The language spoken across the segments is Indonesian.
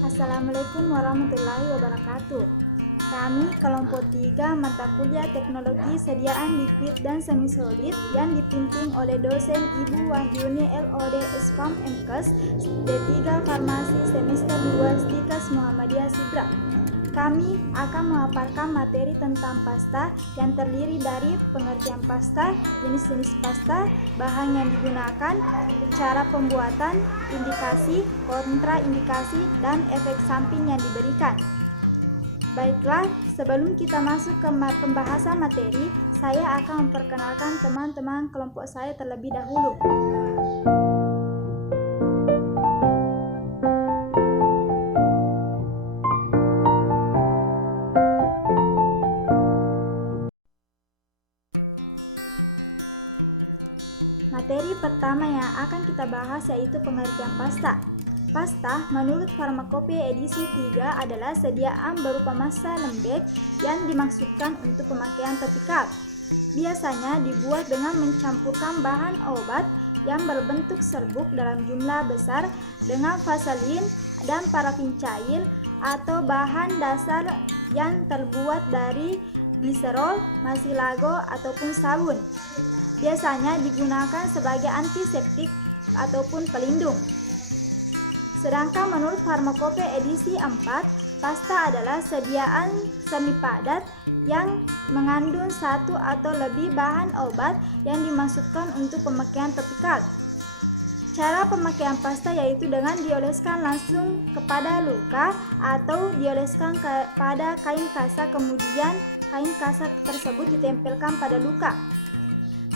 Assalamualaikum warahmatullahi wabarakatuh. Kami kelompok 3 mata kuliah teknologi sediaan liquid dan semi solid yang dipimpin oleh dosen Ibu Wahyuni LOD SPAM MKes D3 Farmasi semester 2 Stikas Muhammadiyah Sidra. Kami akan memaparkan materi tentang pasta yang terdiri dari pengertian pasta, jenis-jenis pasta, bahan yang digunakan, cara pembuatan, indikasi, kontraindikasi, dan efek samping yang diberikan. Baiklah, sebelum kita masuk ke pembahasan materi, saya akan memperkenalkan teman-teman kelompok saya terlebih dahulu. Materi pertama yang akan kita bahas yaitu pengertian pasta. Pasta menurut Farmakopeia edisi 3 adalah sediaan berupa massa lembek yang dimaksudkan untuk pemakaian topikal. Biasanya dibuat dengan mencampurkan bahan obat yang berbentuk serbuk dalam jumlah besar dengan vaselin dan parafin cair atau bahan dasar yang terbuat dari gliserol, masilago ataupun sabun. Biasanya digunakan sebagai antiseptik ataupun pelindung. Sedangkan menurut Farmakopeia edisi 4, pasta adalah sediaan semi padat yang mengandung satu atau lebih bahan obat yang dimaksudkan untuk pemakaian topikal. Cara pemakaian pasta yaitu dengan dioleskan langsung kepada luka atau dioleskan pada kain kasa, kemudian kain kasa tersebut ditempelkan pada luka.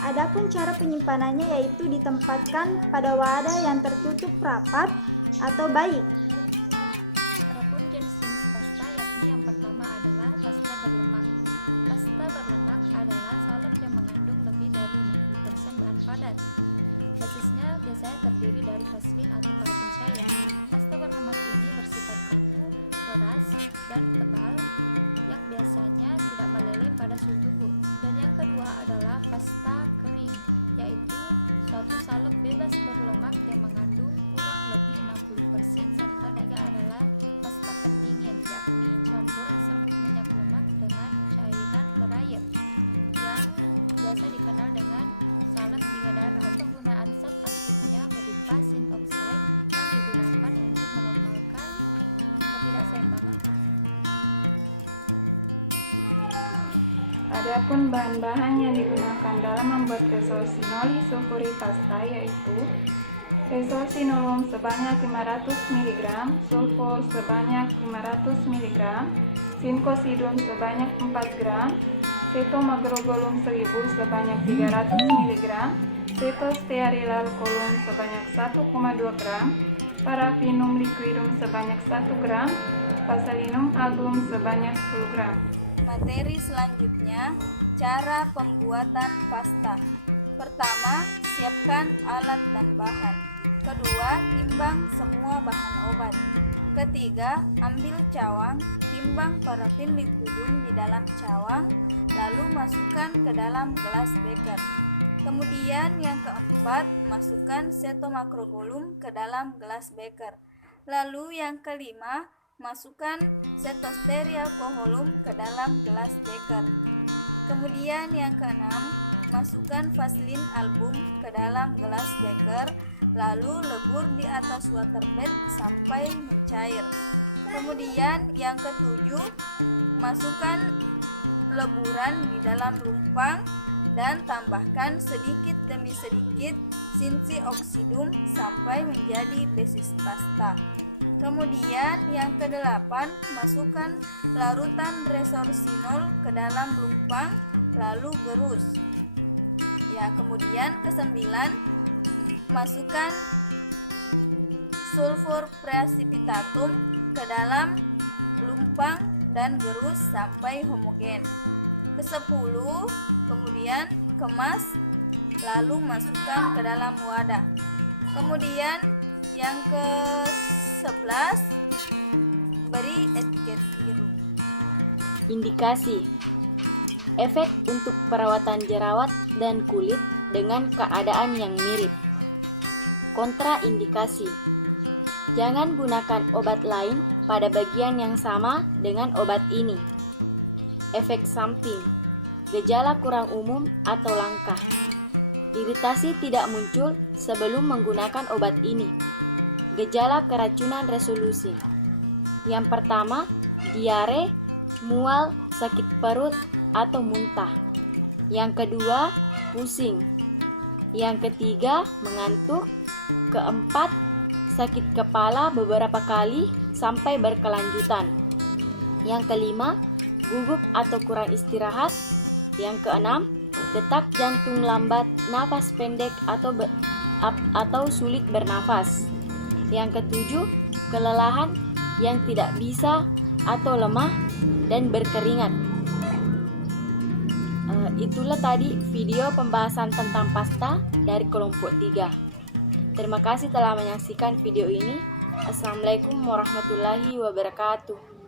Adapun cara penyimpanannya yaitu ditempatkan pada wadah yang tertutup rapat atau baik. Adapun jenis-jenis pasta yakni yang pertama adalah pasta berlemak. Pasta berlemak adalah salep yang mengandung lebih dari 60% bahan padat. Basisnya biasanya terdiri dari vaselin atau parafin cair. Pasta berlemak ini bersifat kaku, keras, dan tebal yang biasanya tidak meleleh pada suhu tubuh. Dan yang kedua adalah pasta kering, yaitu suatu salep bebas berlemak yang mengandung kurang lebih 60% serta tiga adalah pasta pendingin, yakni campuran serbuk minyak lemak dengan cairan berair yang biasa dikenal dengan salep 3 darah. Penggunaan zat aktifnya berupa zinc oxide yang digunakan untuk menormalkan ketidakseimbangan. Adapun bahan-bahan yang digunakan dalam membuat resorcinol sulfuri pasta yaitu resorcinolon sebanyak 500 mg, sulfur sebanyak 500 mg, sinkosidum sebanyak 4 gram, cetomagrogolum 1000 sebanyak 300 mg, cetostearilalkolum sebanyak 1,2 gram, parafinum liquidum sebanyak 1 gram, vaselinum album sebanyak 10 gram. Materi selanjutnya, cara pembuatan pasta. Pertama, siapkan alat dan bahan. Kedua, timbang semua bahan obat. Ketiga, ambil cawang, timbang parafin liquidum di dalam cawang, lalu masukkan ke dalam gelas beker. Kemudian yang keempat, masukkan cetomagrogolum ke dalam gelas beker. Lalu yang kelima, masukkan cetostearialkoholum ke dalam gelas beker. Kemudian yang keenam, masukkan vaselin album ke dalam gelas beker, lalu lebur di atas waterbed sampai mencair. Kemudian yang ketujuh, masukkan leburan di dalam lumpang dan tambahkan sedikit demi sedikit sinsi oksidum sampai menjadi basis pasta. Kemudian yang kedelapan, masukkan larutan resorcinol ke dalam lumpang lalu gerus. Kemudian kesembilan, masukkan sulfur precipitatum ke dalam lumpang dan gerus sampai homogen. Kesepuluh, kemudian kemas lalu masukkan ke dalam wadah. Kemudian yang ke-11, beri etiket biru. Indikasi: efek untuk perawatan jerawat dan kulit dengan keadaan yang mirip. Kontraindikasi: jangan gunakan obat lain pada bagian yang sama dengan obat ini. Efek samping, gejala kurang umum atau langka. Iritasi tidak muncul sebelum menggunakan obat ini. Gejala keracunan resolusi. Yang pertama, diare, mual, sakit perut, atau muntah. Yang kedua, pusing. Yang ketiga, mengantuk. Keempat, sakit kepala beberapa kali sampai berkelanjutan. Yang kelima, gugup atau kurang istirahat. Yang keenam, detak jantung lambat, nafas pendek atau sulit bernafas. Yang ketujuh, kelelahan yang tidak bisa atau lemah dan berkeringat. Itulah tadi video pembahasan tentang pasta dari kelompok 3. Terima kasih telah menyaksikan video ini. Assalamualaikum warahmatullahi wabarakatuh.